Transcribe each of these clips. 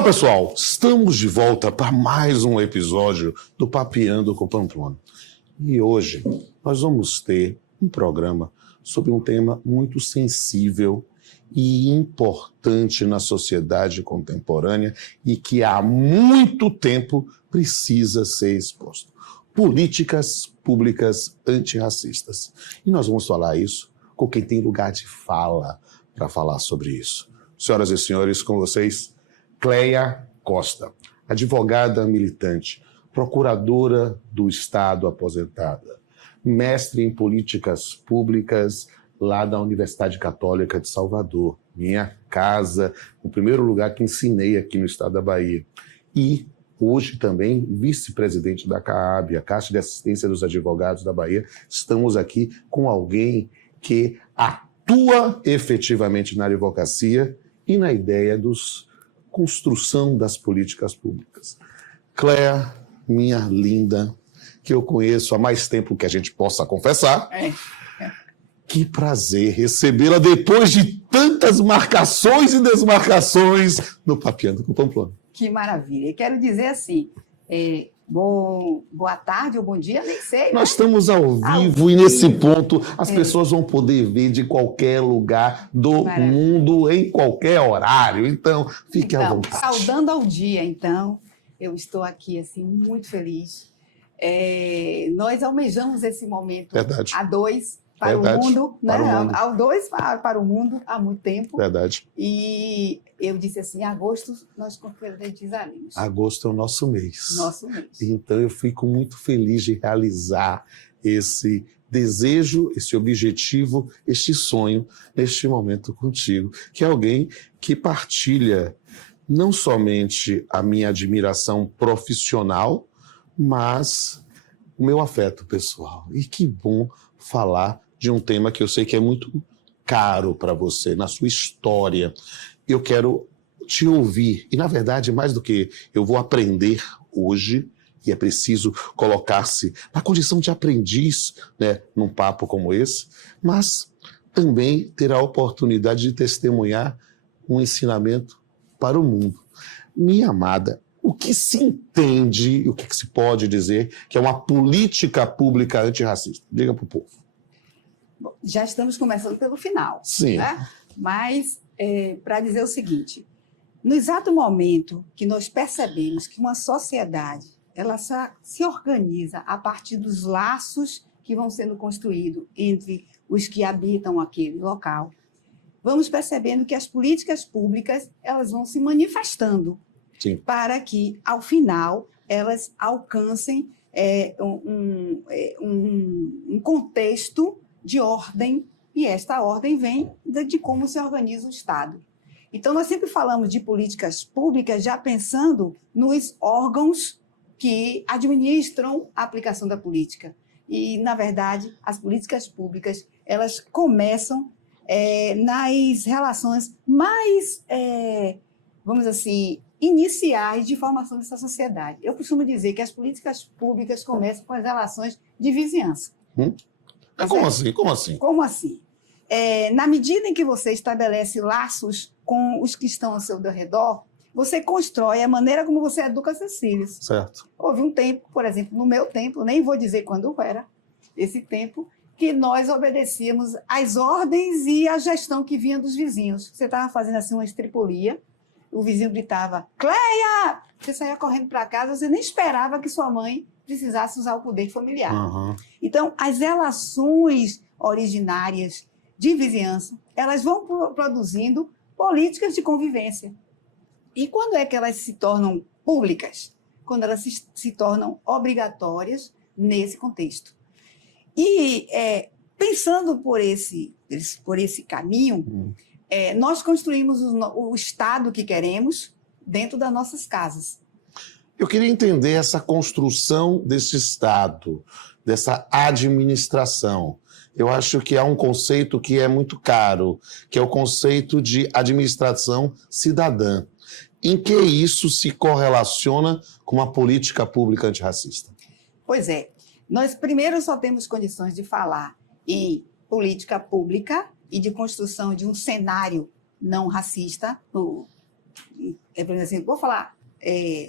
Olá, pessoal! Estamos de volta para mais um episódio do Papeando com Pamplona. E hoje nós vamos ter um programa sobre um tema muito sensível e importante na sociedade contemporânea e que há muito tempo precisa ser exposto. Políticas públicas antirracistas. E nós vamos falar isso com quem tem lugar de fala para falar sobre isso. Senhoras e senhores, com vocês, Cleia Costa, advogada militante, procuradora do Estado aposentada, mestre em políticas públicas lá da Universidade Católica de Salvador, minha casa, o primeiro lugar que ensinei aqui no estado da Bahia. E hoje também vice-presidente da CAAB, a Caixa de Assistência dos Advogados da Bahia. Estamos aqui com alguém que atua efetivamente na advocacia e na ideia dos construção das políticas públicas. Cleia, minha linda, que eu conheço há mais tempo que a gente possa confessar. Que prazer recebê-la depois de tantas marcações e desmarcações no Papeando com Pamplona. Que maravilha. E quero dizer assim, boa tarde ou bom dia, nem sei. Nós estamos ao vivo e nesse ponto as pessoas vão poder ver de qualquer lugar do mundo, em qualquer horário. Então, fique à vontade. Saudando ao dia, então, eu estou aqui assim, muito feliz. Nós almejamos esse momento a dois para o mundo, né? Ao dois para o mundo há muito tempo. Verdade. E eu disse assim, em agosto nós concretizaremos. Agosto é o nosso mês. Nosso mês. Então eu fico muito feliz de realizar esse desejo, esse objetivo, este sonho, neste momento contigo, que é alguém que partilha não somente a minha admiração profissional, mas o meu afeto pessoal. E que bom falar de um tema que eu sei que é muito caro para você, na sua história. Eu quero te ouvir. E, na verdade, mais do que eu vou aprender hoje, e é preciso colocar-se na condição de aprendiz, né, num papo como esse, mas também ter a oportunidade de testemunhar um ensinamento para o mundo. Minha amada, o que se entende, o que se pode dizer que é uma política pública antirracista? Diga para o povo. Bom, já estamos começando pelo final. Sim. Né? Mas, para dizer o seguinte, no exato momento que nós percebemos que uma sociedade ela se organiza a partir dos laços que vão sendo construídos entre os que habitam aquele local, vamos percebendo que as políticas públicas elas vão se manifestando. Sim. Para que, ao final, elas alcancem um contexto de ordem, e esta ordem vem de como se organiza o Estado. Então, nós sempre falamos de políticas públicas já pensando nos órgãos que administram a aplicação da política. E, na verdade, as políticas públicas elas começam nas relações mais, vamos dizer assim, iniciais de formação dessa sociedade. Eu costumo dizer que as políticas públicas começam com as relações de vizinhança. Como assim? Como assim? Como assim? Na medida em que você estabelece laços com os que estão ao seu redor, você constrói a maneira como você educa seus filhos. Certo. Houve um tempo, por exemplo, no meu tempo, nem vou dizer quando era esse tempo, que nós obedecíamos às ordens e à gestão que vinha dos vizinhos. Você estava fazendo assim uma estripulia, o vizinho gritava, Cleia! Você saía correndo para casa, você nem esperava que sua mãe precisasse usar o poder familiar. Uhum. Então, as relações originárias de vizinhança, elas vão produzindo políticas de convivência. E quando é que elas se tornam públicas? Quando elas se tornam obrigatórias nesse contexto. E pensando por esse caminho, nós construímos o Estado que queremos dentro das nossas casas. Eu queria entender essa construção desse Estado, dessa administração. Eu acho que há um conceito que é muito caro, que é o conceito de administração cidadã. Em que isso se correlaciona com uma política pública antirracista? Pois é. Nós primeiro só temos condições de falar em política pública e de construção de um cenário não racista por exemplo, vou falar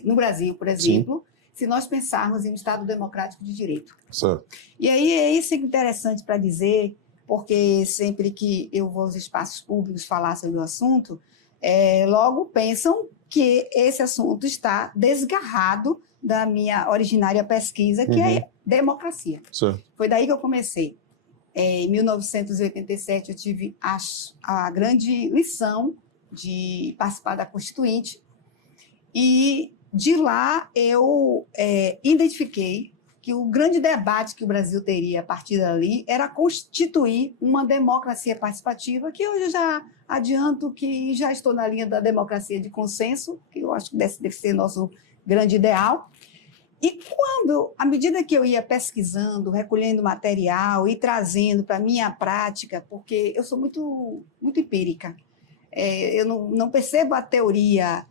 no Brasil, por exemplo, se nós pensarmos em um Estado democrático de direito. Certo. E aí é isso interessante para dizer, porque sempre que eu vou aos espaços públicos falar sobre o assunto, logo pensam que esse assunto está desgarrado da minha originária pesquisa, que é democracia. Certo. Foi daí que eu comecei. Em 1987, eu tive a grande lição de participar da Constituinte, e de lá eu identifiquei que o grande debate que o Brasil teria a partir dali era constituir uma democracia participativa, que hoje eu já adianto que já estou na linha da democracia de consenso, que eu acho que deve ser nosso grande ideal. E à medida que eu ia pesquisando, recolhendo material e trazendo para a minha prática, porque eu sou muito, muito empírica, eu não percebo a teoria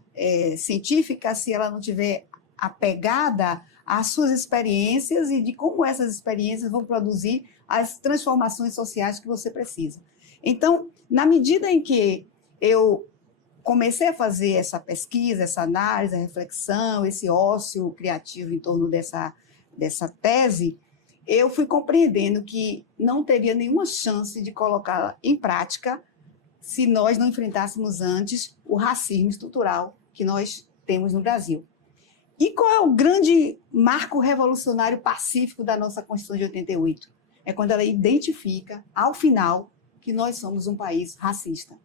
científica se ela não tiver apegada às suas experiências e de como essas experiências vão produzir as transformações sociais que você precisa. Então, na medida em que eu comecei a fazer essa pesquisa, essa análise, a reflexão, esse ócio criativo em torno dessa tese, eu fui compreendendo que não teria nenhuma chance de colocá-la em prática se nós não enfrentássemos antes o racismo estrutural que nós temos no Brasil. E qual é o grande marco revolucionário pacífico da nossa Constituição de 88? É quando ela identifica, ao final, que nós somos um país racista.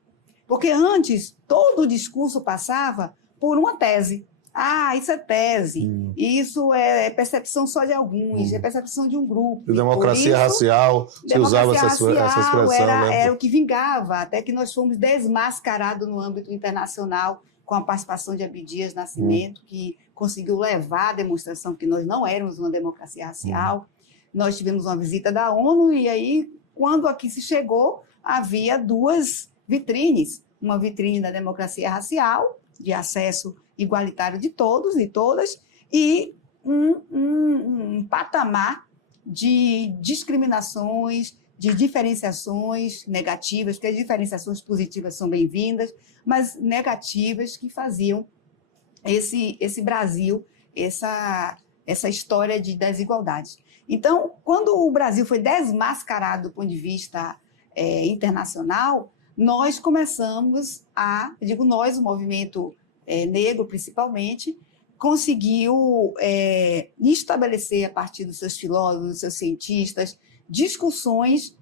Porque antes, todo o discurso passava por uma tese. Ah, isso é tese, isso é percepção só de alguns, é percepção de um grupo. Democracia racial, você usava essa expressão. Era o que vingava, até que nós fomos desmascarados no âmbito internacional, com a participação de Abdias Nascimento, que conseguiu levar a demonstração que nós não éramos uma democracia racial. Nós tivemos uma visita da ONU, e aí, quando aqui se chegou, havia duas vitrines. Uma vitrine da democracia racial, de acesso igualitário de todos e todas, e um patamar de discriminações, de diferenciações negativas, porque as diferenciações positivas são bem-vindas, mas negativas que faziam esse Brasil, essa história de desigualdades. Então, quando o Brasil foi desmascarado do ponto de vista internacional, nós começamos digo nós, o movimento negro principalmente, conseguiu estabelecer, a partir dos seus filósofos, dos seus cientistas, discussões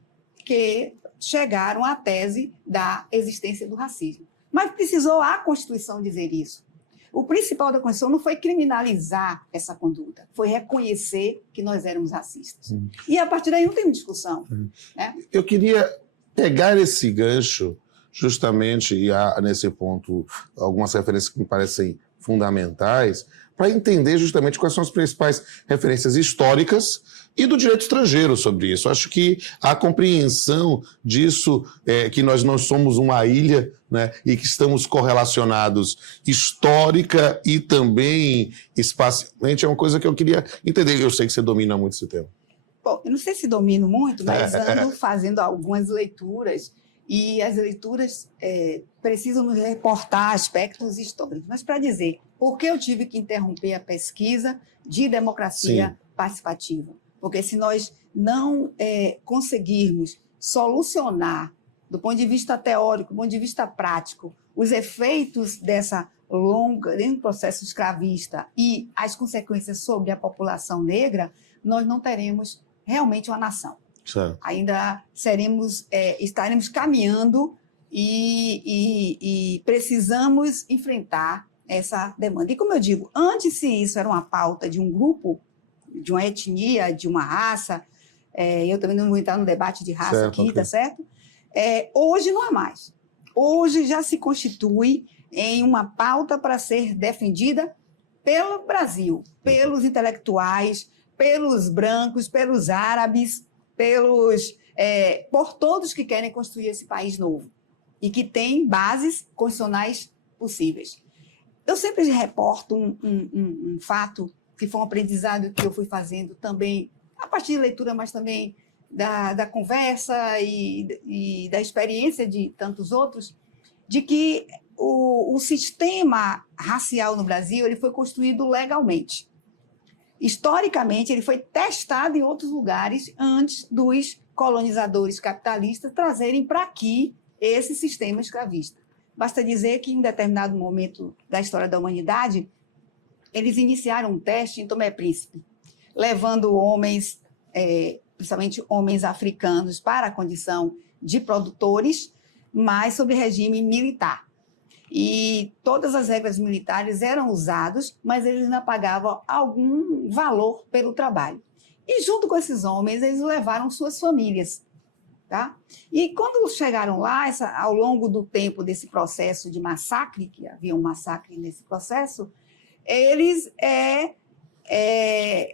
que chegaram à tese da existência do racismo. Mas precisou a Constituição dizer isso. O principal da Constituição não foi criminalizar essa conduta, foi reconhecer que nós éramos racistas. E a partir daí não tem discussão. Né? Eu queria pegar esse gancho justamente, e há nesse ponto algumas referências que me parecem fundamentais, para entender justamente quais são as principais referências históricas e do direito estrangeiro sobre isso. Acho que a compreensão disso, que nós não somos uma ilha, né, e que estamos correlacionados histórica e também espacialmente, é uma coisa que eu queria entender. Eu sei que você domina muito esse tema. Bom, eu não sei se domino muito, mas ando fazendo algumas leituras, e as leituras precisam nos reportar aspectos históricos. Mas para dizer, por que eu tive que interromper a pesquisa de democracia participativa? Porque se nós não conseguirmos solucionar, do ponto de vista teórico, do ponto de vista prático, os efeitos desse processo escravista e as consequências sobre a população negra, nós não teremos realmente uma nação. Certo. Ainda estaremos caminhando e precisamos enfrentar essa demanda. E como eu digo, antes, se isso era uma pauta de um grupo, de uma etnia, de uma raça, eu também não vou entrar no debate de raça aqui, tá certo? Hoje não é mais. Hoje já se constitui em uma pauta para ser defendida pelo Brasil, pelos intelectuais, pelos brancos, pelos árabes, por todos que querem construir esse país novo e que tem bases constitucionais possíveis. Eu sempre reporto um fato que foi um aprendizado que eu fui fazendo também, a partir de leitura, mas também da conversa e da experiência de tantos outros, de que o sistema racial no Brasil ele foi construído legalmente. Historicamente, ele foi testado em outros lugares antes dos colonizadores capitalistas trazerem para aqui esse sistema escravista. Basta dizer que, em um determinado momento da história da humanidade, eles iniciaram um teste em Tomé Príncipe, levando homens, principalmente homens africanos, para a condição de produtores, mas sob regime militar. E todas as regras militares eram usadas, mas eles ainda pagavam algum valor pelo trabalho. E junto com esses homens, eles levaram suas famílias. Tá? E quando chegaram lá, ao longo do tempo desse processo de massacre, que havia um massacre nesse processo, eles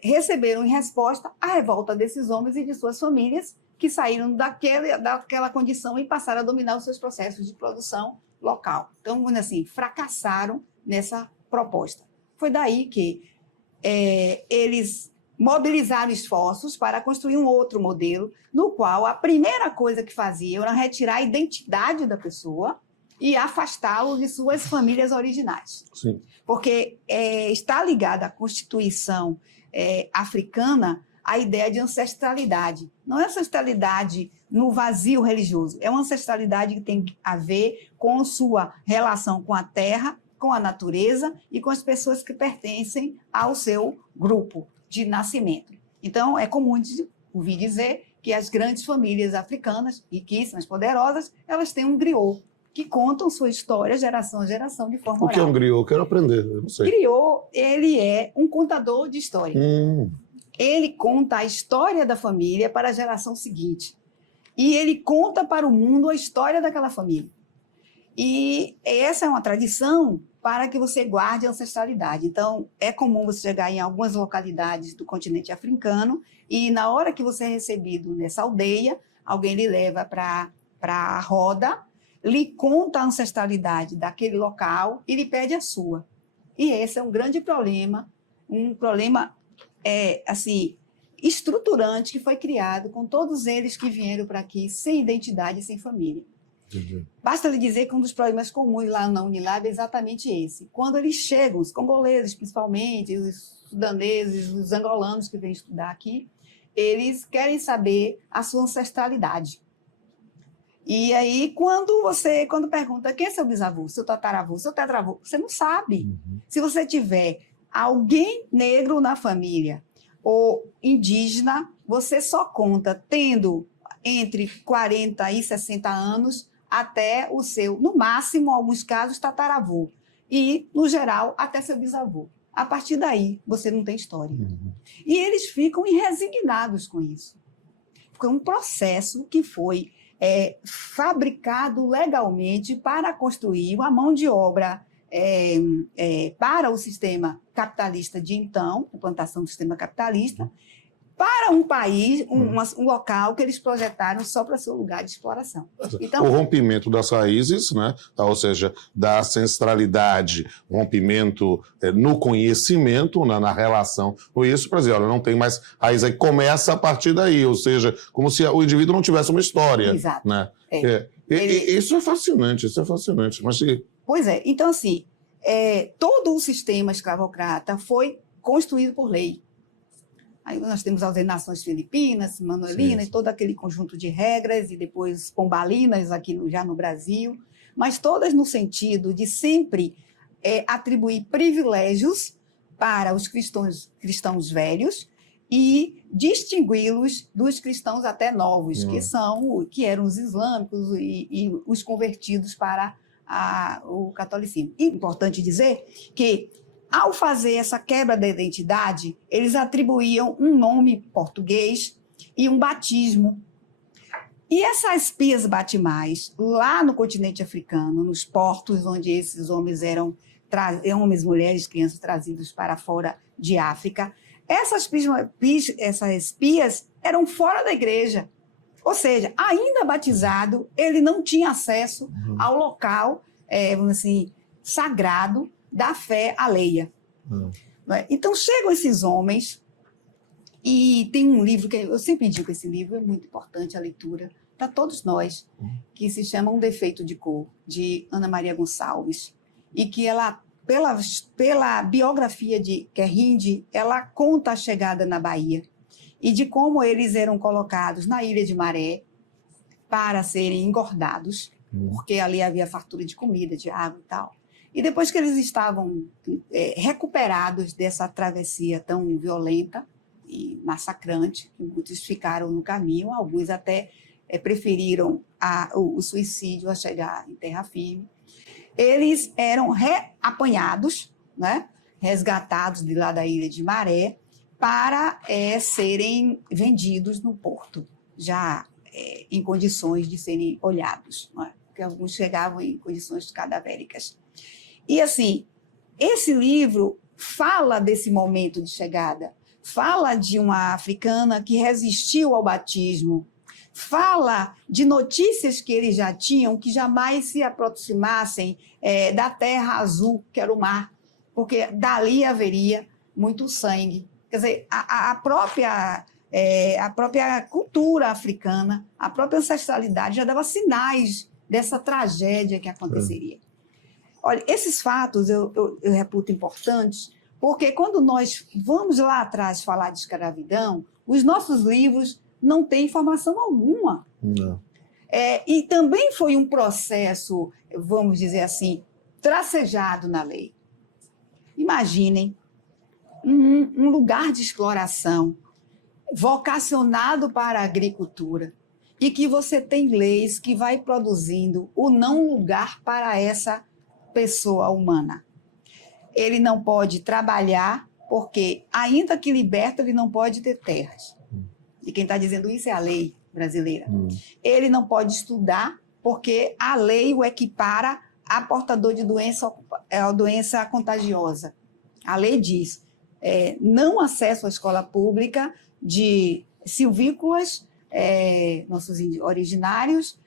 receberam em resposta a revolta desses homens e de suas famílias, que saíram daquela condição e passaram a dominar os seus processos de produção local. Então, assim, fracassaram nessa proposta. Foi daí que eles mobilizaram esforços para construir um outro modelo, no qual a primeira coisa que faziam era retirar a identidade da pessoa e afastá-lo de suas famílias originais. Sim. Porque está ligada à Constituição africana a ideia de ancestralidade. Não é ancestralidade no vazio religioso, é uma ancestralidade que tem a ver com sua relação com a terra, com a natureza e com as pessoas que pertencem ao seu grupo de nascimento. Então, é comum ouvir dizer que as grandes famílias africanas, riquíssimas, poderosas, elas têm um griot, que contam sua história, geração a geração, de forma oral. O que é um griot? Eu quero aprender, eu não sei. Griot, ele é um contador de história. Ele conta a história da família para a geração seguinte. E ele conta para o mundo a história daquela família. E essa é uma tradição para que você guarde a ancestralidade. Então, é comum você chegar em algumas localidades do continente africano e, na hora que você é recebido nessa aldeia, alguém lhe leva para a roda, lhe conta a ancestralidade daquele local e lhe pede a sua. E esse é um grande problema, assim, estruturante que foi criado com todos eles que vieram para aqui sem identidade e sem família. Entendi. Basta lhe dizer que um dos problemas comuns lá na Unilab é exatamente esse. Quando eles chegam, os congoleses principalmente, os sudaneses, os angolanos que vêm estudar aqui, eles querem saber a sua ancestralidade. E aí, quando pergunta quem é seu bisavô, seu tataravô, seu tetravô, você não sabe. Se você tiver alguém negro na família ou indígena, você só conta tendo entre 40 e 60 anos até o seu, no máximo, em alguns casos, tataravô. E, no geral, até seu bisavô. A partir daí, você não tem história. E eles ficam resignados com isso. Porque é um processo que foi fabricado legalmente para construir uma mão de obra para o sistema capitalista de então, a implantação do sistema capitalista, para um país, um local que eles projetaram só para seu lugar de exploração. Então, o rompimento das raízes, né? Ou seja, da ancestralidade, rompimento no conhecimento, na relação com isso, para dizer, olha, não tem mais raiz, aí começa a partir daí, ou seja, como se o indivíduo não tivesse uma história. Exato. Né? Isso é fascinante, Mas, pois é, então assim, todo o sistema escravocrata foi construído por lei. Aí nós temos as nações filipinas, manuelinas, todo aquele conjunto de regras, e depois pombalinas aqui já no Brasil, mas todas no sentido de sempre atribuir privilégios para os cristãos velhos e distingui-los dos cristãos até novos, que eram os islâmicos e os convertidos para o catolicismo. E importante dizer que, ao fazer essa quebra da identidade, eles atribuíam um nome português e um batismo. E essas pias batimais, lá no continente africano, nos portos onde esses homens eram homens, mulheres, crianças trazidos para fora de África, essas pias eram fora da igreja. Ou seja, ainda batizado, ele não tinha acesso ao local, vamos assim, sagrado da fé alheia. Então, chegam esses homens, e tem um livro que eu sempre indico esse livro, é muito importante a leitura, para todos nós, que se chama Um Defeito de Cor, de Ana Maria Gonçalves, e que ela, pela biografia de Querrinde, ela conta a chegada na Bahia e de como eles eram colocados na Ilha de Maré para serem engordados, porque ali havia fartura de comida, de água e tal. E depois que eles estavam recuperados dessa travessia tão violenta e massacrante, que muitos ficaram no caminho, alguns até preferiram o suicídio a chegar em terra firme, eles eram reapanhados, né, resgatados de lá da Ilha de Maré, para serem vendidos no porto, já em condições de serem olhados, não é? Porque alguns chegavam em condições cadavéricas. E, assim, esse livro fala desse momento de chegada, fala de uma africana que resistiu ao batismo, fala de notícias que eles já tinham, que jamais se aproximassem da terra azul, que era o mar, porque dali haveria muito sangue. Quer dizer, a própria cultura africana, a própria ancestralidade já dava sinais dessa tragédia que aconteceria. Olha, esses fatos eu reputo importantes, porque quando nós vamos lá atrás falar de escravidão, os nossos livros não têm informação alguma. Não. E também foi um processo, vamos dizer assim, tracejado na lei. Imaginem um lugar de exploração vocacionado para a agricultura e que você tem leis que vai produzindo o não lugar para essa pessoa humana. Ele não pode trabalhar porque, ainda que liberto, ele não pode ter terras. E quem está dizendo isso é a lei brasileira. Ele não pode estudar porque a lei o equipara a portador de doença contagiosa. A lei diz não acesso à escola pública de silvícolas, nossos originários,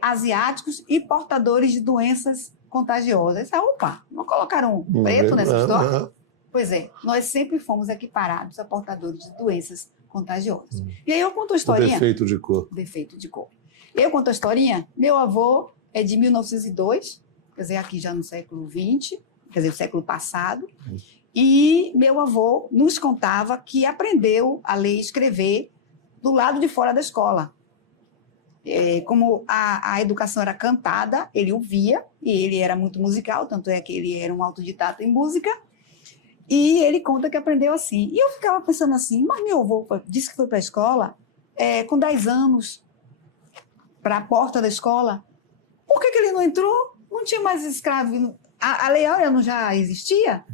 asiáticos e portadores de doenças contagiosas. Opa, não colocaram preto nessa história? Pois é, nós sempre fomos equiparados a portadores de doenças contagiosas. E aí eu conto a historinha. Defeito de cor. Defeito de cor. Eu conto a historinha. Meu avô é de 1902, quer dizer, aqui já no século XX, quer dizer, o século passado. E meu avô nos contava que aprendeu a ler e escrever do lado de fora da escola. Como a educação era cantada, ele ouvia, e ele era muito musical, tanto é que ele era um autodidata em música, e ele conta que aprendeu assim. E eu ficava pensando assim, mas meu avô disse que foi para a escola com 10 anos, para a porta da escola. Por que ele não entrou? Não tinha mais escravo. A lei áurea não já existia?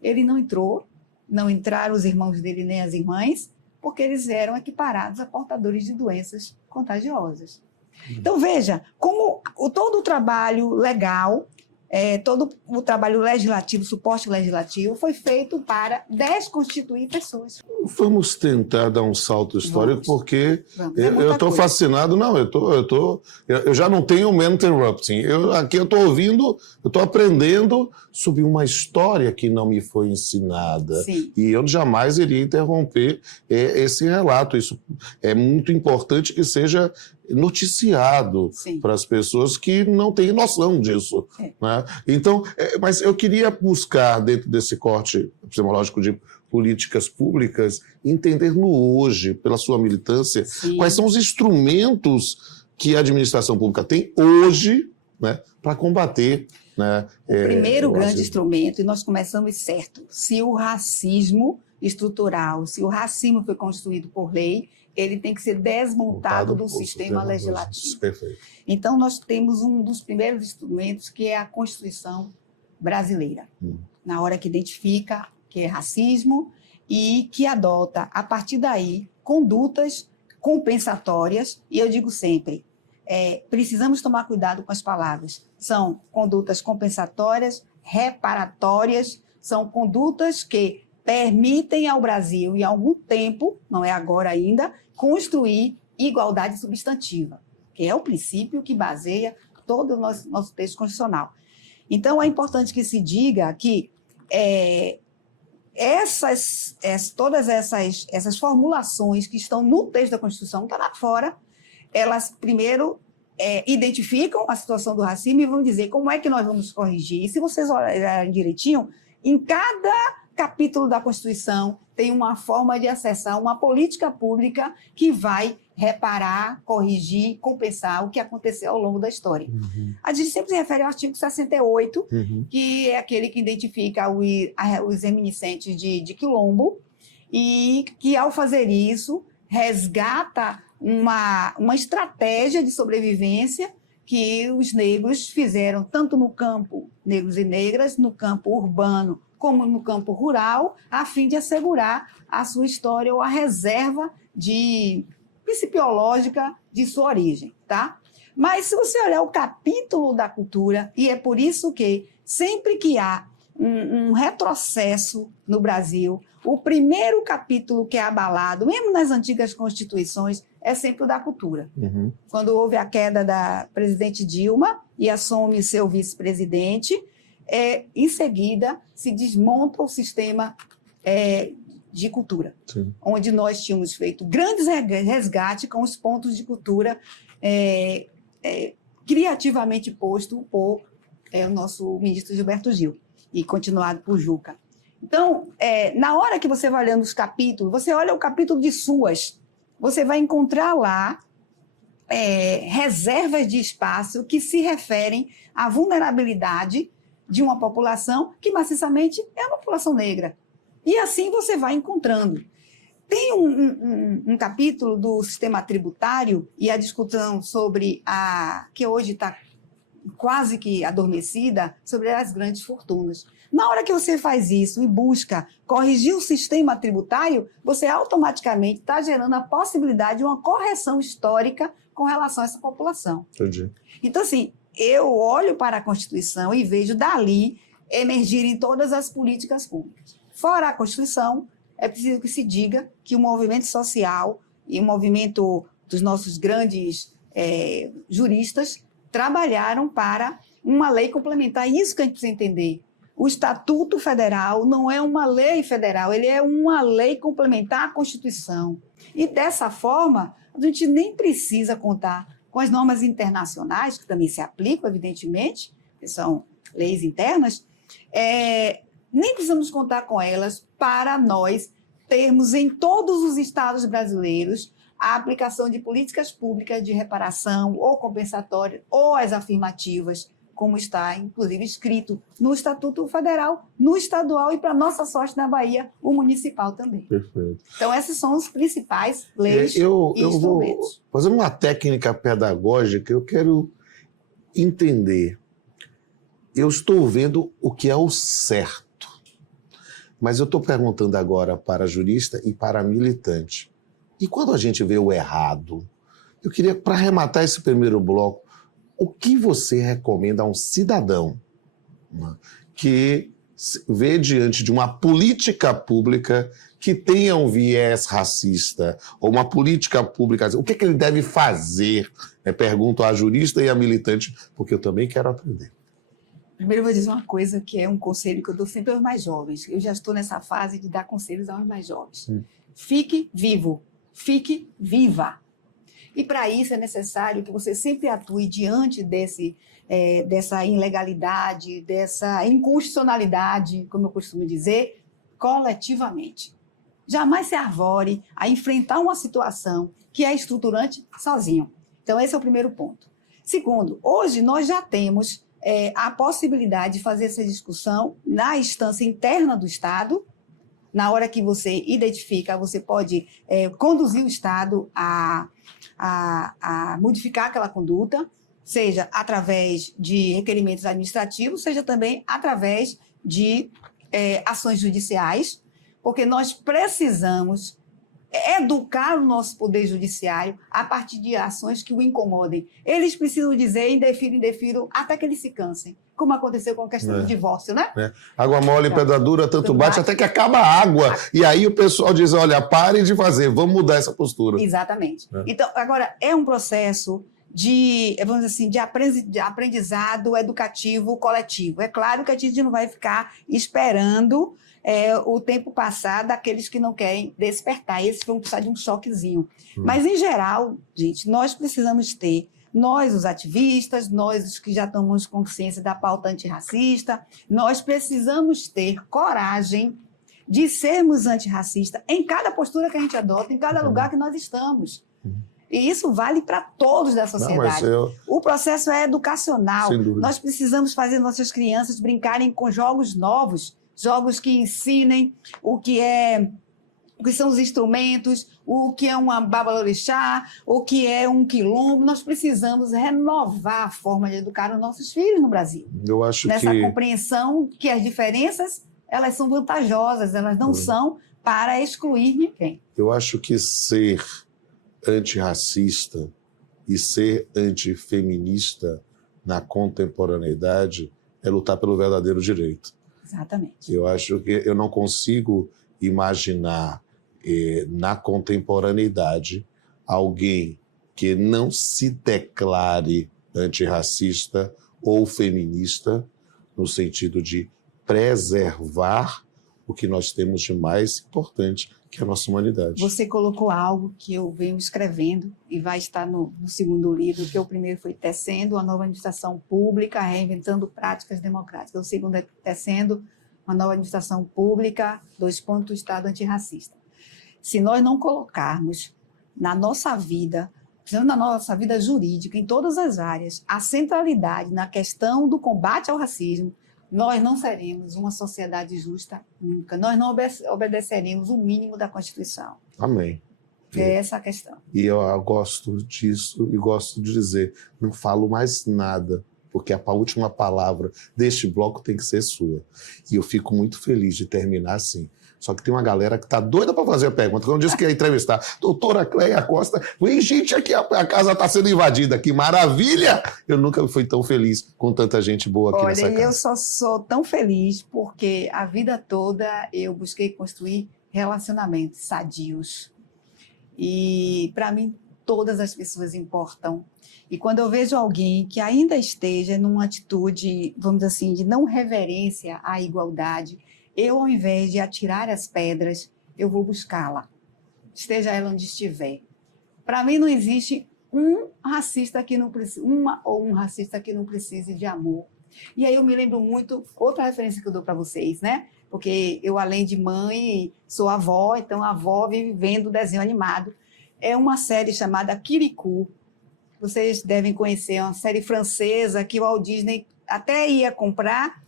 Ele não entrou, não entraram os irmãos dele nem as irmãs, porque eles eram equiparados a portadores de doenças contagiosas. Então, veja, como todo o trabalho legal, todo o trabalho legislativo, suporte legislativo, foi feito para desconstituir pessoas. Vamos tentar dar um salto histórico, porque Vamos. eu estou fascinado. Não, eu já não tenho man interrupting. Aqui eu estou ouvindo, eu estou aprendendo sobre uma história que não me foi ensinada. Sim. E eu jamais iria interromper esse relato. Isso é muito importante que seja noticiado para as pessoas que não têm noção disso. Né? Então, mas eu queria buscar, dentro desse corte epistemológico de políticas públicas, entender no hoje, pela sua militância, quais são os instrumentos que a administração pública tem hoje, né, para combater. Né, o primeiro grande instrumento, e nós começamos certo, se o racismo estrutural, se o racismo foi construído por lei, ele tem que ser desmontado do sistema legislativo. Perfeito. Então, nós temos um dos primeiros instrumentos, que é a Constituição brasileira, na hora que identifica que é racismo e que adota, a partir daí, condutas compensatórias, e eu digo sempre, precisamos tomar cuidado com as palavras. São condutas compensatórias, reparatórias, são condutas que permitem ao Brasil, em algum tempo, não é agora ainda, construir igualdade substantiva, que é o princípio que baseia todo o nosso texto constitucional. Então, é importante que se diga que todas essas formulações que estão no texto da Constituição, não está lá fora, elas primeiro identificam a situação do racismo e vão dizer como é que nós vamos corrigir. E se vocês olharem direitinho, em cada capítulo da Constituição tem uma forma de acessar uma política pública que vai reparar, corrigir, compensar o que aconteceu ao longo da história. A gente sempre se refere ao artigo 68, que é aquele que identifica os reminiscentes de Quilombo, e que, ao fazer isso, resgata uma estratégia de sobrevivência que os negros fizeram, tanto no campo, negros e negras, no campo urbano, como no campo rural, a fim de assegurar a sua história ou a reserva psicológica de sua origem, tá? Mas se você olhar o capítulo da cultura, e é por isso que sempre que há um retrocesso no Brasil, o primeiro capítulo que é abalado, mesmo nas antigas constituições, é sempre o da cultura. Quando houve a queda da presidente Dilma e assume seu vice-presidente, em seguida se desmonta o sistema de cultura, onde nós tínhamos feito grandes resgates com os pontos de cultura criativamente posto por o nosso ministro Gilberto Gil e continuado por Juca. Então, na hora que você vai olhando os capítulos, você olha o capítulo de Suas, você vai encontrar lá reservas de espaço que se referem à vulnerabilidade de uma população que maciçamente é a população negra. E assim você vai encontrando. Tem um capítulo do sistema tributário e a discussão sobre que hoje está quase que adormecida, sobre as grandes fortunas. Na hora que você faz isso e busca corrigir o sistema tributário, você automaticamente está gerando a possibilidade de uma correção histórica com relação a essa população. Entendi. Então, assim, eu olho para a Constituição e vejo dali emergirem todas as políticas públicas. Fora a Constituição, é preciso que se diga que o movimento social e o movimento dos nossos grandes juristas trabalharam para uma lei complementar. Isso que a gente precisa entender. O Estatuto Federal não é uma lei federal, ele é uma lei complementar à Constituição. E, dessa forma, a gente nem precisa contar com as normas internacionais, que também se aplicam, evidentemente, que são leis internas, nem precisamos contar com elas para nós termos em todos os estados brasileiros a aplicação de políticas públicas de reparação ou compensatória ou as afirmativas, como está, inclusive, escrito no Estatuto Federal, no estadual e, para nossa sorte, na Bahia, o municipal também. Perfeito. Então, essas são as principais leis eu e instrumentos. Vou fazer uma técnica pedagógica, eu quero entender. Eu estou vendo o que é o certo, mas eu estou perguntando agora para a jurista e para a militante. E quando a gente vê o errado, eu queria, para arrematar esse primeiro bloco, o que você recomenda a um cidadão, né, que vê diante de uma política pública que tenha um viés racista, ou uma política pública, o que ele deve fazer? Pergunto à jurista e à militante, porque eu também quero aprender. Primeiro eu vou dizer uma coisa que é um conselho que eu dou sempre aos mais jovens. Eu já estou nessa fase de dar conselhos aos mais jovens. Fique vivo, fique viva. E, para isso, é necessário que você sempre atue diante dessa ilegalidade, dessa inconstitucionalidade, como eu costumo dizer, coletivamente. Jamais se arvore a enfrentar uma situação que é estruturante sozinho. Então, esse é o primeiro ponto. Segundo, hoje nós já temos a possibilidade de fazer essa discussão na instância interna do Estado. Na hora que você identifica, você pode conduzir o Estado a modificar aquela conduta, seja através de requerimentos administrativos, seja também através de ações judiciais, porque nós precisamos educar o nosso poder judiciário a partir de ações que o incomodem. Eles precisam dizer indefiro, até que eles se cansem, como aconteceu com a questão do divórcio, né? Água mole, pedra dura, tanto bate até que acaba a água. E aí o pessoal diz, olha, pare de fazer, vamos mudar essa postura. Exatamente. Então, agora, é um processo de, vamos dizer assim, de aprendizado educativo coletivo. É claro que a gente não vai ficar esperando o tempo passar daqueles que não querem despertar. Esses vão precisar de um choquezinho. Mas, em geral, gente, nós precisamos ter, nós, os ativistas, nós, os que já tomamos consciência da pauta antirracista, nós precisamos ter coragem de sermos antirracistas em cada postura que a gente adota, em cada lugar que nós estamos. E isso vale para todos da sociedade. O processo é educacional. Nós precisamos fazer nossas crianças brincarem com jogos novos, jogos que ensinem o que são os instrumentos, o que é uma babalorixá, o que é um quilombo. Nós precisamos renovar a forma de educar os nossos filhos no Brasil. Eu acho nessa compreensão que as diferenças, elas são vantajosas, elas não são para excluir ninguém. Eu acho que ser antirracista e ser antifeminista na contemporaneidade é lutar pelo verdadeiro direito. Exatamente. Eu acho que eu não consigo imaginar na contemporaneidade alguém que não se declare antirracista ou feminista no sentido de preservar o que nós temos de mais importante, que é a nossa humanidade. Você colocou algo que eu venho escrevendo e vai estar no segundo livro, que o primeiro foi Tecendo uma Nova Administração Pública, Reinventando Práticas Democráticas. O segundo é Tecendo uma Nova Administração Pública, Estado Antirracista. Se nós não colocarmos na nossa vida, principalmente na nossa vida jurídica, em todas as áreas, a centralidade na questão do combate ao racismo, nós não seremos uma sociedade justa nunca. Nós não obedeceremos o mínimo da Constituição. Amém. É essa a questão. E eu gosto disso e gosto de dizer, não falo mais nada, porque a última palavra deste bloco tem que ser sua. E eu fico muito feliz de terminar assim. Só que tem uma galera que está doida para fazer a pergunta. Quando disse que ia entrevistar, doutora Cleia Costa, vem gente aqui, a casa está sendo invadida, que maravilha! Eu nunca fui tão feliz com tanta gente boa aqui nessa casa. Olha, eu só sou tão feliz porque a vida toda eu busquei construir relacionamentos sadios. E, para mim, todas as pessoas importam. E quando eu vejo alguém que ainda esteja numa atitude, vamos dizer assim, de não reverência à igualdade, eu, ao invés de atirar as pedras, eu vou buscá-la, esteja ela onde estiver. Para mim, não existe um racista que não precise, um racista que não precise de amor. E aí eu me lembro muito, outra referência que eu dou para vocês, né? Porque eu, além de mãe, sou avó, então a avó vive vendo desenho animado. É uma série chamada Kirikou. Vocês devem conhecer, é uma série francesa que o Walt Disney até ia comprar,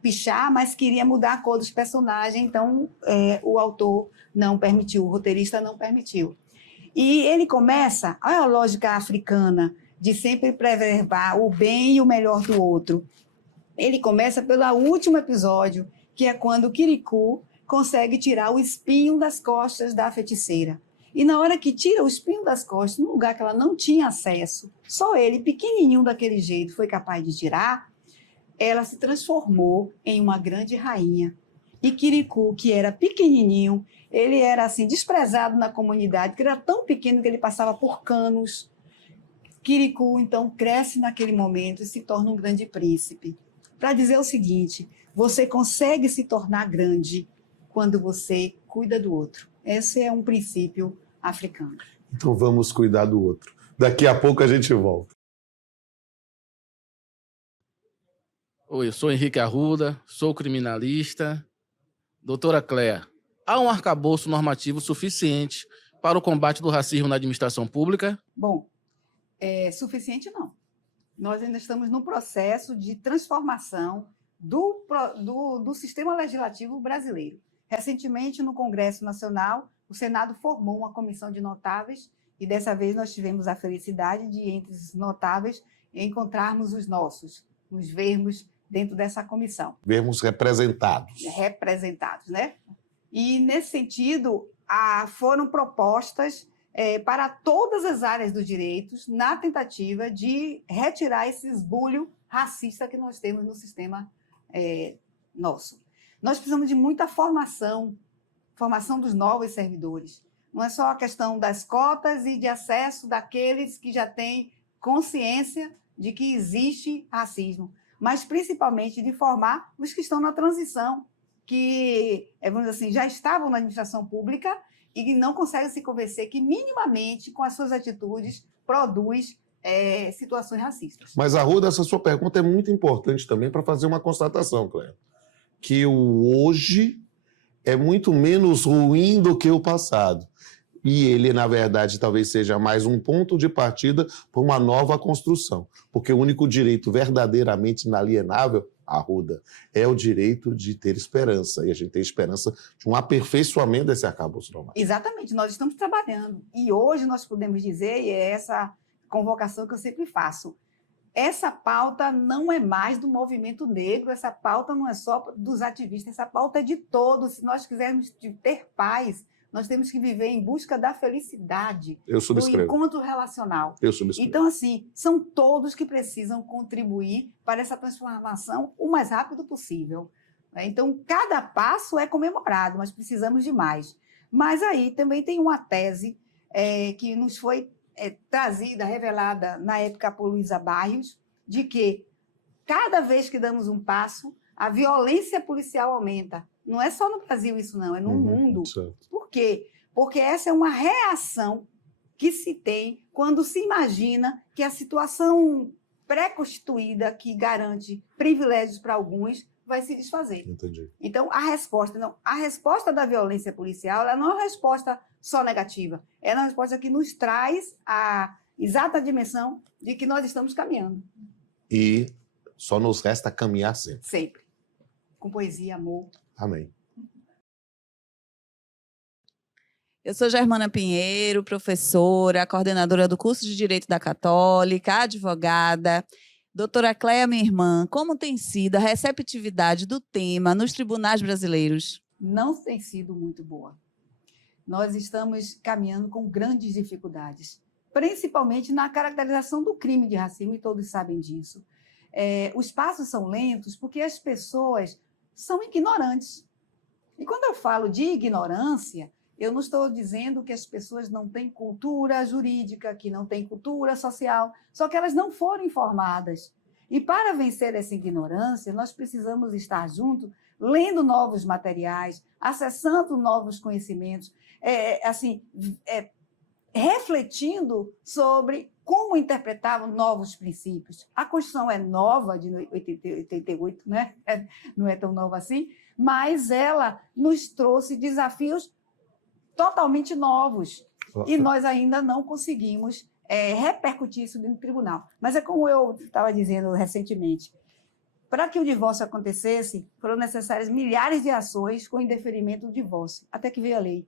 pichar, mas queria mudar a cor dos personagens, então o autor não permitiu, o roteirista não permitiu. E ele começa, olha a lógica africana, de sempre preservar o bem e o melhor do outro. Ele começa pelo último episódio, que é quando o Kirikou consegue tirar o espinho das costas da feiticeira. E na hora que tira o espinho das costas, num lugar que ela não tinha acesso, só ele, pequenininho daquele jeito, foi capaz de tirar, ela se transformou em uma grande rainha. E Kirikou, que era pequenininho, ele era assim desprezado na comunidade, que era tão pequeno que ele passava por canos. Kirikou, então, cresce naquele momento e se torna um grande príncipe. Para dizer o seguinte, você consegue se tornar grande quando você cuida do outro. Esse é um princípio africano. Então vamos cuidar do outro. Daqui a pouco a gente volta. Oi, eu sou Henrique Arruda, sou criminalista. Doutora Cleia, há um arcabouço normativo suficiente para o combate do racismo na administração pública? Bom, suficiente não. Nós ainda estamos num processo de transformação do sistema legislativo brasileiro. Recentemente, no Congresso Nacional, o Senado formou uma comissão de notáveis e dessa vez nós tivemos a felicidade de, entre os notáveis, encontrarmos os nossos, nos vermos dentro dessa comissão. Vermos representados. Representados, né? E, nesse sentido, foram propostas para todas as áreas dos direitos na tentativa de retirar esse esbulho racista que nós temos no sistema nosso. Nós precisamos de muita formação dos novos servidores. Não é só a questão das cotas e de acesso daqueles que já têm consciência de que existe racismo, mas principalmente de formar os que estão na transição. que, vamos dizer assim, já estavam na administração pública e que não conseguem se convencer que minimamente, com as suas atitudes, produz situações racistas. Mas, Arruda, essa sua pergunta é muito importante também para fazer uma constatação, Cléia. Que o hoje é muito menos ruim do que o passado. E ele, na verdade, talvez seja mais um ponto de partida para uma nova construção. Porque o único direito verdadeiramente inalienável, Arruda, é o direito de ter esperança. E a gente tem esperança de um aperfeiçoamento desse arcabouço normal. Exatamente, nós estamos trabalhando. E hoje nós podemos dizer, e é essa convocação que eu sempre faço, essa pauta não é mais do movimento negro, essa pauta não é só dos ativistas, essa pauta é de todos. Se nós quisermos ter paz, nós temos que viver em busca da felicidade, do encontro relacional. Eu subscrevo. Então, assim, são todos que precisam contribuir para essa transformação o mais rápido possível. Então, cada passo é comemorado, mas precisamos de mais. Mas aí também tem uma tese que nos foi trazida, revelada na época por Luísa Barrios, de que cada vez que damos um passo, a violência policial aumenta. Não é só no Brasil isso, não, é no mundo. Certo. Por quê? Porque essa é uma reação que se tem quando se imagina que a situação pré-constituída, que garante privilégios para alguns, vai se desfazer. Entendi. Então, a resposta da violência policial, ela não é uma resposta só negativa, é uma resposta que nos traz a exata dimensão de que nós estamos caminhando. E só nos resta caminhar sempre. Sempre. Com poesia, amor. Amém. Eu sou Germana Pinheiro, professora, coordenadora do curso de Direito da Católica, advogada. Doutora Cléia, minha irmã, como tem sido a receptividade do tema nos tribunais brasileiros? Não tem sido muito boa. Nós estamos caminhando com grandes dificuldades, principalmente na caracterização do crime de racismo, e todos sabem disso. Os passos são lentos porque as pessoas são ignorantes. E quando eu falo de ignorância, eu não estou dizendo que as pessoas não têm cultura jurídica, que não têm cultura social, só que elas não foram informadas. E para vencer essa ignorância, nós precisamos estar juntos, lendo novos materiais, acessando novos conhecimentos, refletindo sobre como interpretavam novos princípios. A Constituição é nova, de 88, né? Não é tão nova assim, mas ela nos trouxe desafios totalmente novos. E nós ainda não conseguimos repercutir isso no tribunal. Mas é como eu estava dizendo recentemente, para que o divórcio acontecesse, foram necessárias milhares de ações com indeferimento do divórcio, até que veio a lei.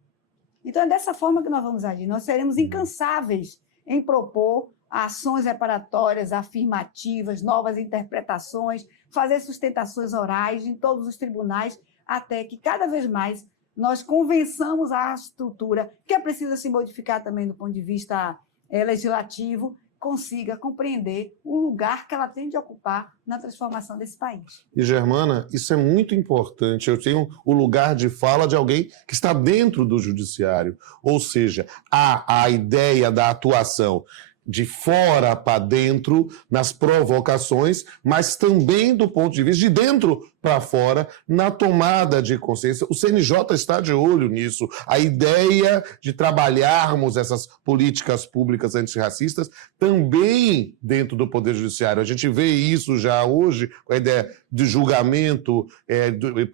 Então, é dessa forma que nós vamos agir. Nós seremos incansáveis em propor ações reparatórias, afirmativas, novas interpretações, fazer sustentações orais em todos os tribunais, até que cada vez mais nós convençamos a estrutura, que é preciso se modificar também do ponto de vista legislativo, consiga compreender o lugar que ela tem de ocupar na transformação desse país. E, Germana, isso é muito importante. Eu tenho o lugar de fala de alguém que está dentro do judiciário. Ou seja, há a ideia da atuação de fora para dentro, nas provocações, mas também do ponto de vista de dentro para fora, na tomada de consciência. O CNJ está de olho nisso. A ideia de trabalharmos essas políticas públicas antirracistas também dentro do Poder Judiciário. A gente vê isso já hoje, com a ideia de julgamento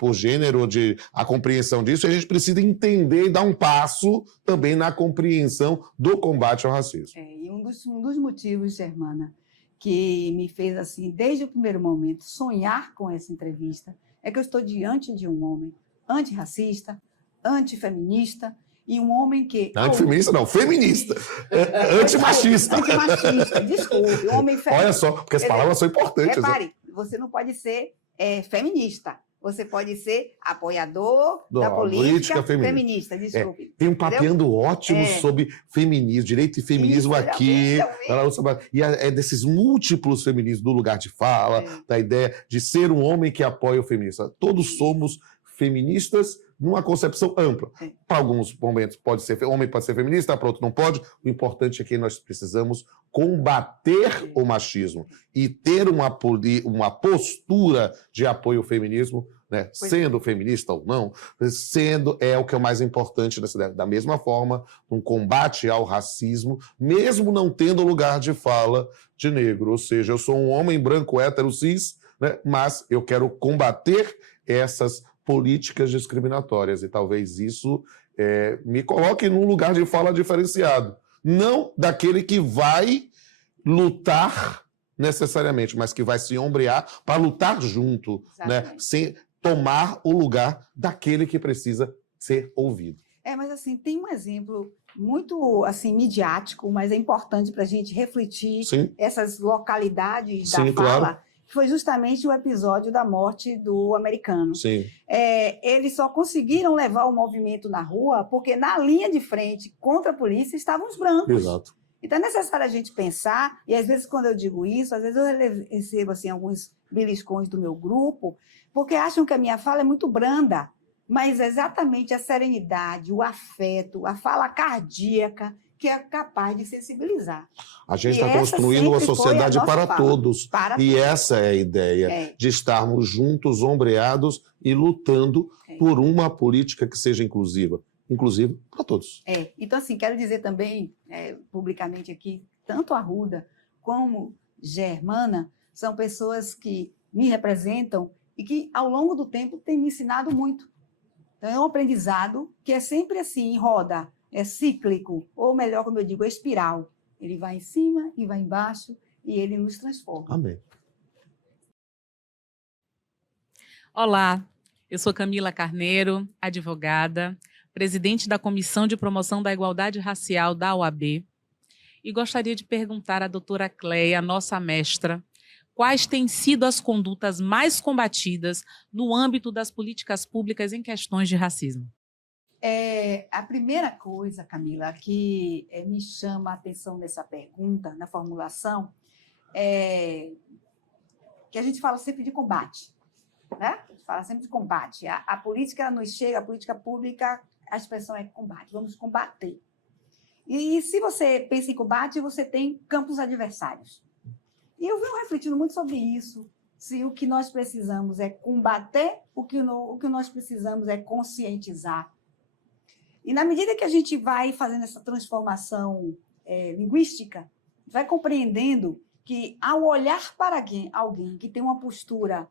por gênero, de a compreensão disso, e a gente precisa entender e dar um passo também na compreensão do combate ao racismo. E um dos motivos, Germana, que me fez, assim, desde o primeiro momento, sonhar com essa entrevista, é que eu estou diante de um homem antirracista, antifeminista, e um homem que... Antifeminista não, feminista. Antimachista. Antimachista, desculpe. Um homem feminista. Olha só, porque as palavras são importantes. Repare, você não pode ser feminista. Você pode ser apoiador da política feminista. Desculpe. Tem um papeando ótimo sobre feminismo, direito e feminismo aqui. E é desses múltiplos feminismos, do lugar de fala, da ideia de ser um homem que apoia o feminista. Todos somos feministas, numa concepção ampla. Para alguns momentos pode ser homem, pode ser feminista, para outros não pode. O importante é que nós precisamos combater o machismo e ter uma postura de apoio ao feminismo, né? Sendo feminista ou não, é o que é o mais importante nessa ideia. Da mesma forma, um combate ao racismo, mesmo não tendo lugar de fala de negro. Ou seja, eu sou um homem branco, hétero, cis, né? Mas eu quero combater essas políticas discriminatórias. E talvez isso me coloque num lugar de fala diferenciado. Não daquele que vai lutar necessariamente, mas que vai se ombrear para lutar junto, né? Sem tomar o lugar daquele que precisa ser ouvido. Mas assim, tem um exemplo muito assim midiático, mas é importante para a gente refletir essas localidades da fala, claro. Que foi justamente o episódio da morte do americano. Sim. Eles só conseguiram levar o movimento na rua porque na linha de frente contra a polícia estavam os brancos. Exato. Então é necessário a gente pensar, e às vezes quando eu digo isso, às vezes eu recebo assim, alguns beliscões do meu grupo, porque acham que a minha fala é muito branda, mas exatamente a serenidade, o afeto, a fala cardíaca, que é capaz de sensibilizar. A gente está construindo uma sociedade para todos. E essa é a ideia, de estarmos juntos, ombreados e lutando por uma política que seja inclusiva para todos. Então, assim, quero dizer também, publicamente aqui, tanto a Arruda como Germana são pessoas que me representam e que, ao longo do tempo, têm me ensinado muito. Então, é um aprendizado que é sempre assim, em roda, é cíclico, ou melhor, como eu digo, é espiral. Ele vai em cima e vai embaixo e ele nos transforma. Amém. Olá, eu sou Camila Carneiro, advogada, presidente da Comissão de Promoção da Igualdade Racial da OAB, e gostaria de perguntar à doutora Cleia, nossa mestra, quais têm sido as condutas mais combatidas no âmbito das políticas públicas em questões de racismo? A primeira coisa, Camila, que me chama a atenção nessa pergunta, na formulação, é que a gente fala sempre de combate, né? A gente fala sempre de combate. A política nos chega, a política pública, a expressão é combate, vamos combater. E se você pensa em combate, você tem campos adversários. E eu venho refletindo muito sobre isso, se o que nós precisamos é combater, o que nós precisamos é conscientizar. E na medida que a gente vai fazendo essa transformação linguística, vai compreendendo que, ao olhar para alguém que tem uma postura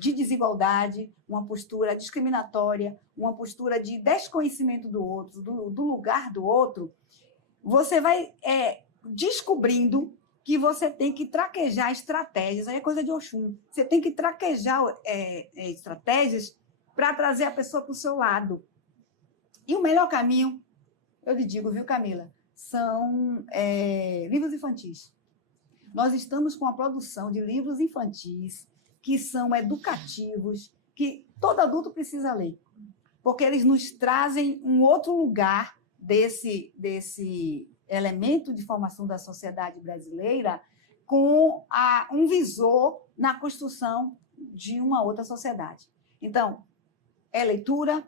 de desigualdade, uma postura discriminatória, uma postura de desconhecimento do outro, do lugar do outro, você vai descobrindo que você tem que traquejar estratégias, aí é coisa de Oxum, você tem que traquejar estratégias para trazer a pessoa para o seu lado. E o melhor caminho, eu lhe digo, viu, Camila, são livros infantis. Nós estamos com a produção de livros infantis que são educativos, que todo adulto precisa ler, porque eles nos trazem um outro lugar desse elemento de formação da sociedade brasileira com um visor na construção de uma outra sociedade. Então, leitura,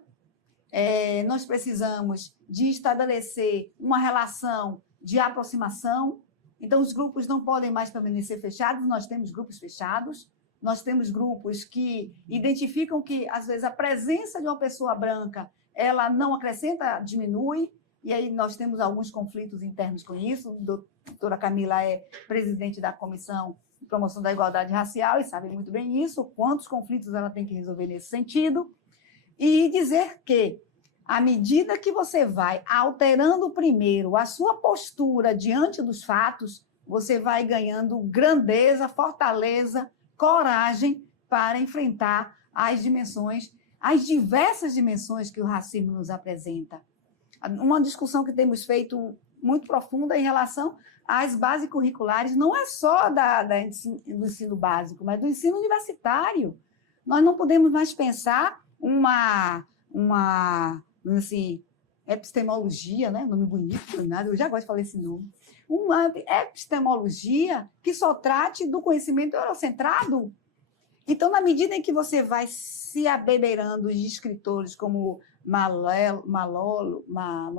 nós precisamos de estabelecer uma relação de aproximação. Então, os grupos não podem mais permanecer fechados, nós temos grupos fechados, nós temos grupos que identificam que, às vezes, a presença de uma pessoa branca ela não acrescenta, diminui, e aí nós temos alguns conflitos internos com isso. A doutora Camila é presidente da Comissão de Promoção da Igualdade Racial e sabe muito bem isso, quantos conflitos ela tem que resolver nesse sentido. E dizer que, à medida que você vai alterando primeiro a sua postura diante dos fatos, você vai ganhando grandeza, fortaleza, coragem para enfrentar as diversas dimensões que o racismo nos apresenta. Uma discussão que temos feito muito profunda em relação às bases curriculares, não é só do ensino básico, mas do ensino universitário. Nós não podemos mais pensar uma epistemologia, né? Nome bonito, nada, eu já gosto de falar esse nome. Uma epistemologia que só trate do conhecimento eurocentrado. Então, na medida em que você vai se abebeirando de escritores como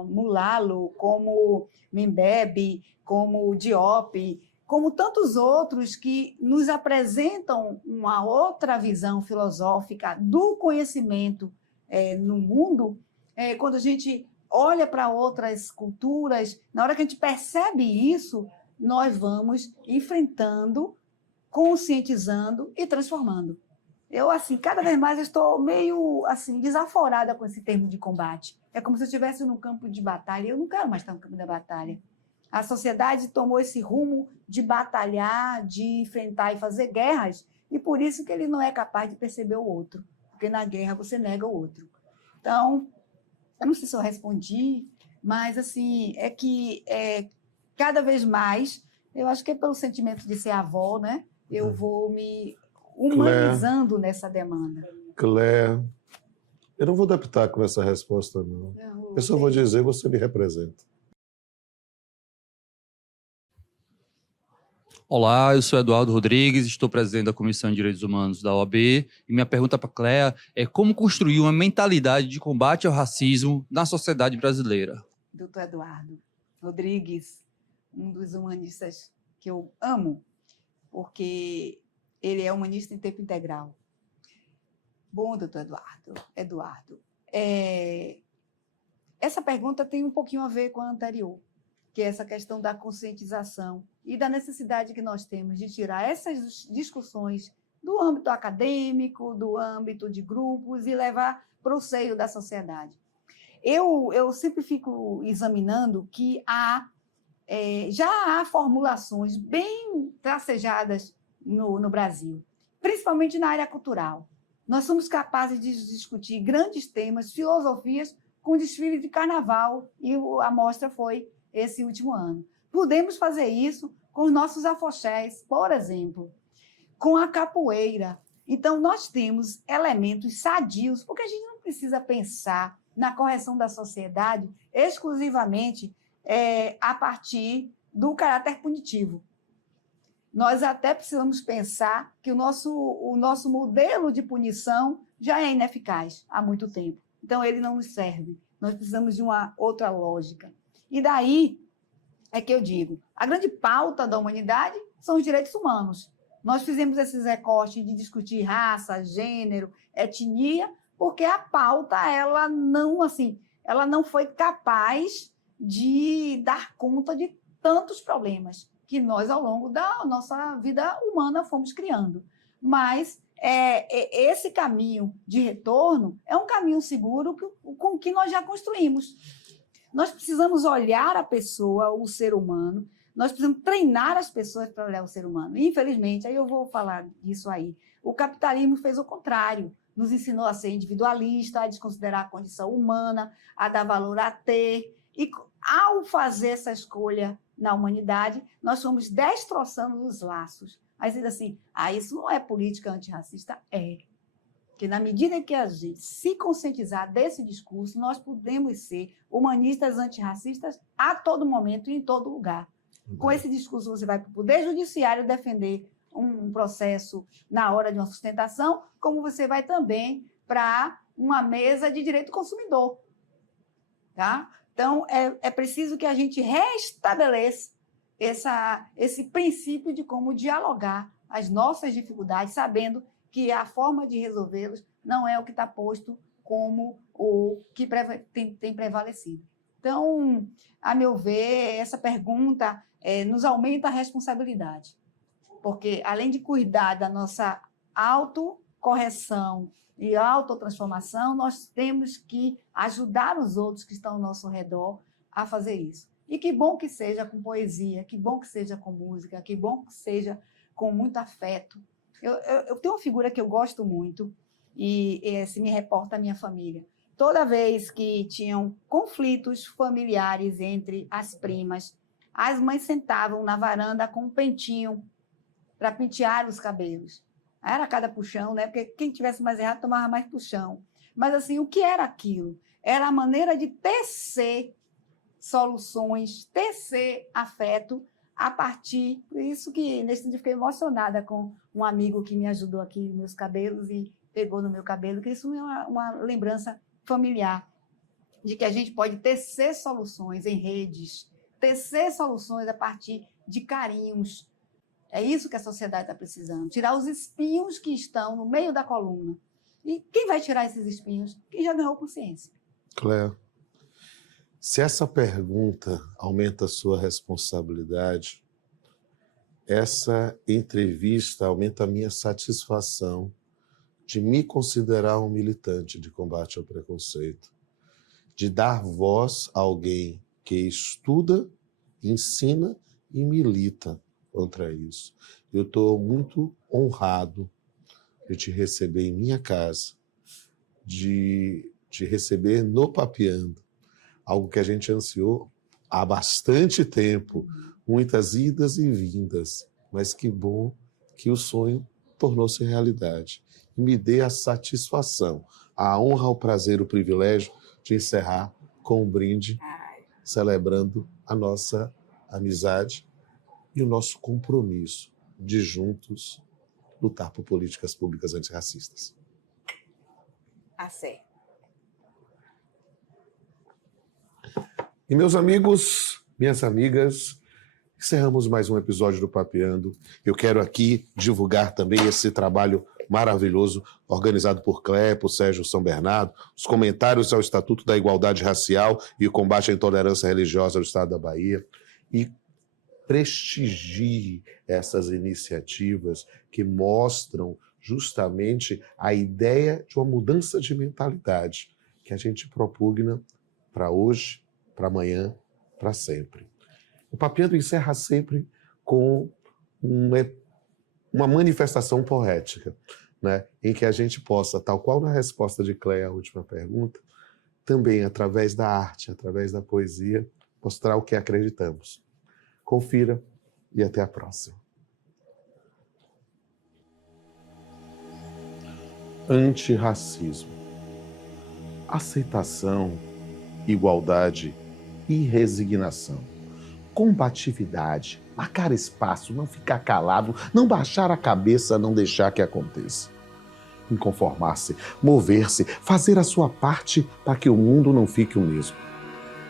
Mulalo, como Mbembe, como Diop, como tantos outros que nos apresentam uma outra visão filosófica do conhecimento no mundo, quando a gente olha para outras culturas, na hora que a gente percebe isso, nós vamos enfrentando, conscientizando e transformando. Eu, assim, cada vez mais estou meio, assim, desaforada com esse termo de combate. É como se eu estivesse no campo de batalha. Eu não quero mais estar no campo da batalha. A sociedade tomou esse rumo de batalhar, de enfrentar e fazer guerras, e por isso que ele não é capaz de perceber o outro, porque na guerra você nega o outro. Então, eu não sei se eu respondi, mas, assim, é que cada vez mais, eu acho que é pelo sentimento de ser avó, né? Eu vou me humanizando nessa demanda. Cléa, eu não vou adaptar com essa resposta, não. Eu só vou dizer, você me representa. Olá, eu sou Eduardo Rodrigues, estou presidente da Comissão de Direitos Humanos da OAB e minha pergunta para a Cléa é como construir uma mentalidade de combate ao racismo na sociedade brasileira. Doutor Eduardo Rodrigues, um dos humanistas que eu amo, porque ele é humanista em tempo integral. Bom, doutor Eduardo, essa pergunta tem um pouquinho a ver com a anterior, que é essa questão da conscientização e da necessidade que nós temos de tirar essas discussões do âmbito acadêmico, do âmbito de grupos e levar para o seio da sociedade. Eu sempre fico examinando que já há formulações bem tracejadas no Brasil, principalmente na área cultural. Nós somos capazes de discutir grandes temas, filosofias, com desfile de carnaval, e a mostra foi esse último ano. Podemos fazer isso com os nossos afoxés, por exemplo, com a capoeira. Então, nós temos elementos sadios, porque a gente não precisa pensar na correção da sociedade exclusivamente a partir do caráter punitivo. Nós até precisamos pensar que o nosso modelo de punição já é ineficaz há muito tempo. Então, ele não nos serve. Nós precisamos de uma outra lógica. E daí é que eu digo, a grande pauta da humanidade são os direitos humanos. Nós fizemos esses recortes de discutir raça, gênero, etnia, porque a pauta ela não foi capaz de dar conta de tantos problemas que nós, ao longo da nossa vida humana, fomos criando. Mas esse caminho de retorno é um caminho seguro com o que nós já construímos. Nós precisamos olhar a pessoa, o ser humano, nós precisamos treinar as pessoas para olhar o ser humano. E, infelizmente, aí eu vou falar disso aí, o capitalismo fez o contrário, nos ensinou a ser individualista, a desconsiderar a condição humana, a dar valor a ter. E, ao fazer essa escolha na humanidade, nós fomos destroçando os laços. Aí você diz assim, isso não é política antirracista? É. Porque, na medida que a gente se conscientizar desse discurso, nós podemos ser humanistas antirracistas a todo momento e em todo lugar. Com esse discurso, você vai para o Poder Judiciário defender um processo na hora de uma sustentação, como você vai também para uma mesa de direito do consumidor. Tá? Então, é preciso que a gente restabeleça esse princípio de como dialogar as nossas dificuldades, sabendo que a forma de resolvê-los não é o que está posto como o que tem prevalecido. Então, a meu ver, essa pergunta nos aumenta a responsabilidade, porque, além de cuidar da nossa autocorreção e autotransformação, nós temos que ajudar os outros que estão ao nosso redor a fazer isso. E que bom que seja com poesia, que bom que seja com música, que bom que seja com muito afeto. Eu tenho uma figura que eu gosto muito e se me reporta a minha família. Toda vez que tinham conflitos familiares entre as primas, as mães sentavam na varanda com um pentinho para pentear os cabelos. Era cada puxão, né? Porque quem tivesse mais errado tomava mais puxão. Mas, assim, o que era aquilo? Era a maneira de tecer soluções, tecer afeto a partir... Por isso que, nesse dia, eu fiquei emocionada com um amigo que me ajudou aqui nos meus cabelos e pegou no meu cabelo, que isso é uma lembrança familiar, de que a gente pode tecer soluções em redes, tecer soluções a partir de carinhos. É isso que a sociedade está precisando, tirar os espinhos que estão no meio da coluna. E quem vai tirar esses espinhos? Quem já ganhou consciência. Cléa, se essa pergunta aumenta a sua responsabilidade, essa entrevista aumenta a minha satisfação de me considerar um militante de combate ao preconceito, de dar voz a alguém que estuda, ensina e milita contra isso. Eu estou muito honrado de te receber em minha casa, de te receber no Papeando, algo que a gente ansiou há bastante tempo, muitas idas e vindas, mas que bom que o sonho tornou-se realidade. E me dê a satisfação, a honra, o prazer, o privilégio de encerrar com um brinde, celebrando a nossa amizade e o nosso compromisso de juntos lutar por políticas públicas antirracistas. Acé. E meus amigos, minhas amigas, encerramos mais um episódio do Papeando. Eu quero aqui divulgar também esse trabalho maravilhoso organizado por Cléa, por Sérgio São Bernardo, os comentários ao Estatuto da Igualdade Racial e o combate à intolerância religiosa do Estado da Bahia. E prestigie essas iniciativas que mostram justamente a ideia de uma mudança de mentalidade que a gente propugna para hoje, para amanhã, para sempre. O Papeando encerra sempre com uma manifestação poética, né, em que a gente possa, tal qual na resposta de Cléa à última pergunta, também através da arte, através da poesia, mostrar o que acreditamos. Confira e até a próxima. Antirracismo. Aceitação, igualdade e resignação. Combatividade, marcar espaço, não ficar calado, não baixar a cabeça, não deixar que aconteça. Inconformar-se, mover-se, fazer a sua parte para que o mundo não fique o mesmo.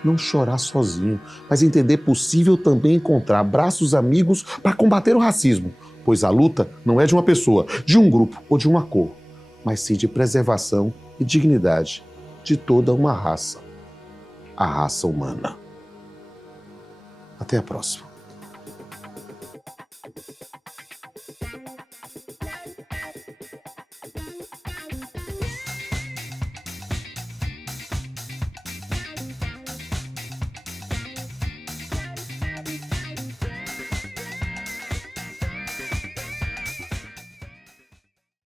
Não chorar sozinho, mas entender possível também encontrar braços amigos para combater o racismo, pois a luta não é de uma pessoa, de um grupo ou de uma cor, mas sim de preservação e dignidade de toda uma raça, a raça humana. Até a próxima.